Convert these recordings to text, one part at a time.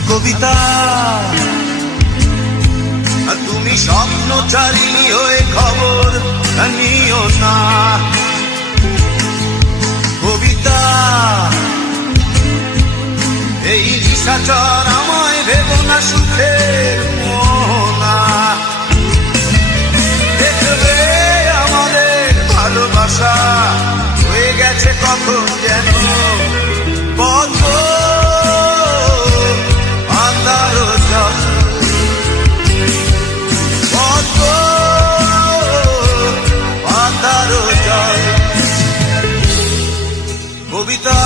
কবিতা তুমি স্বপ্নচারিণী হয়ে খবর নিও না। কবিতা এই নিশাচর আমায় ভেবো না সুখের মোহনা। দেখবে আমাদের ভালোবাসা হয়ে গেছে কখন যেন পথ আন্ধার জল, পথ আন্ধার জল। কবিতা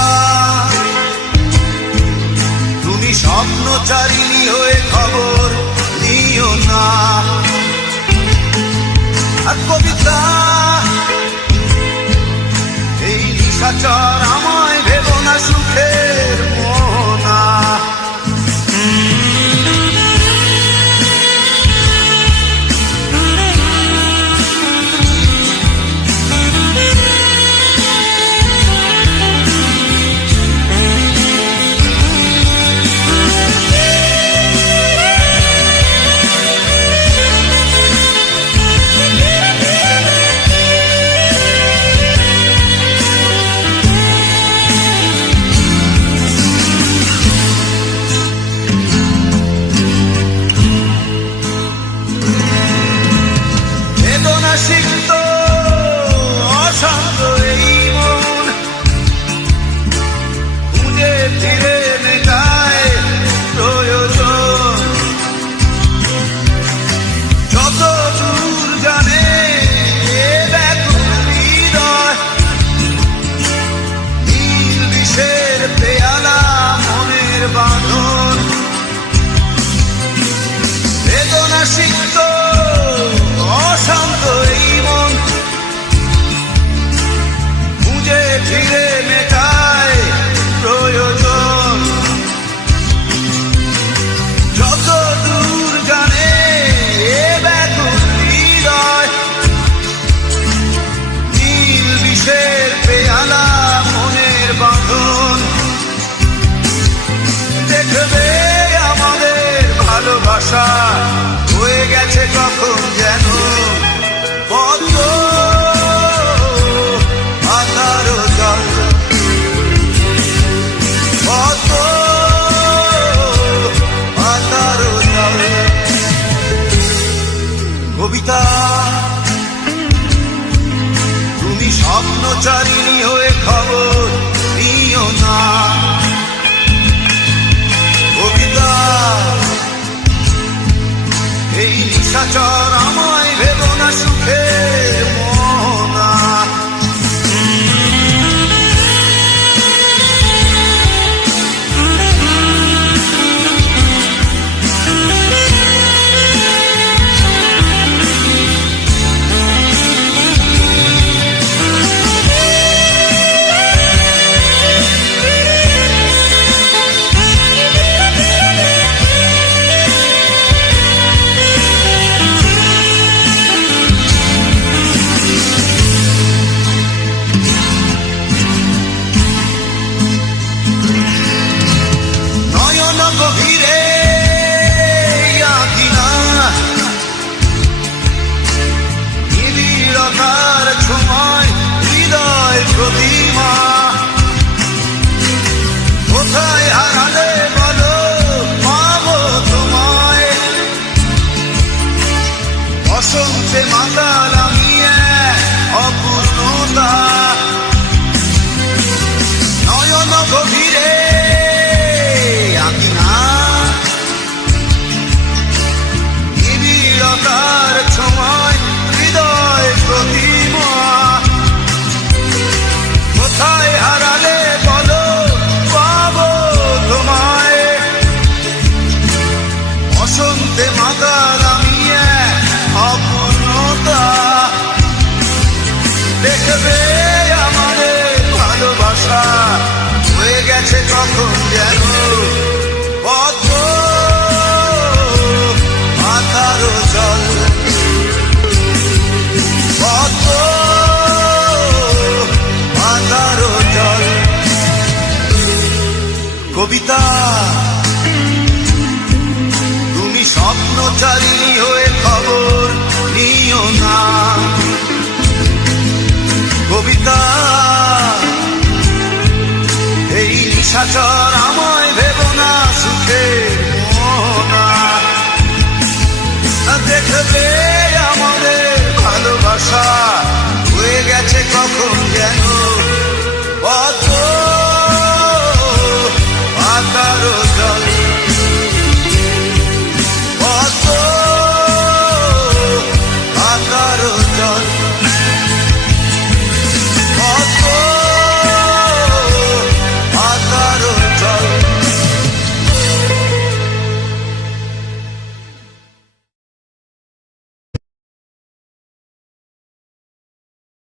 তুমি স্বপ্নচারিণী হয়ে খবর নিও না। আর কবিতা এই নিশাচর আমায় ভেবো না সুখের মোহনা। সিক্ত অশান্ত এই মন খুঁজে ফিরে মেটায় প্রয়োজন। যত দূর জানে ব্যাকুল হৃদয়, নীল বিষের পেয়ালা মনের বাঁধন। বেদনা সিক্ত অশান্ত এই মন খুঁজে ফিরে মেটায় প্রয়োজন। যত দূর জানে ব্যাকুল হৃদয়, নীল বিষের পেয়ালা মনের বাঁধন। দেখবে আমাদের ভালোবাসা হয়ে গেছে কখন যেন পথ আধার জল, পথ আধার জল। কবিতা তুমি স্বপ্নচারিণী হয়ে খবর নিও না। কবিতা এই নিশাচর আমায় ভেবো না সুখের মোহনা। গভীরে আঁকিনা নিবিড়তার ছোঁয়ায় হৃদয় প্রতিমা। কোথায় হারালে বলো পাবো তোমায়, বসন্তে মাতাল আমি অপূর্ণতা। নয়ন গভীরে তার ছোঁয়ায় হৃদয় প্রতিমা। কোথায় হারালে বলো পাবো তোমায়, বসন্তে মাতাল আমি অপূর্ণতা। দেখবে আমাদের ভালোবাসা হয়ে গেছে কখন যেন পথ আধার জল, পথ আধার জল। কবিতা স্বপ্নচারিণী হয়ে খবর নিও না। কবিতা এই নিশাচর আমায় ভেবো না সুখে মোনা। দেখবে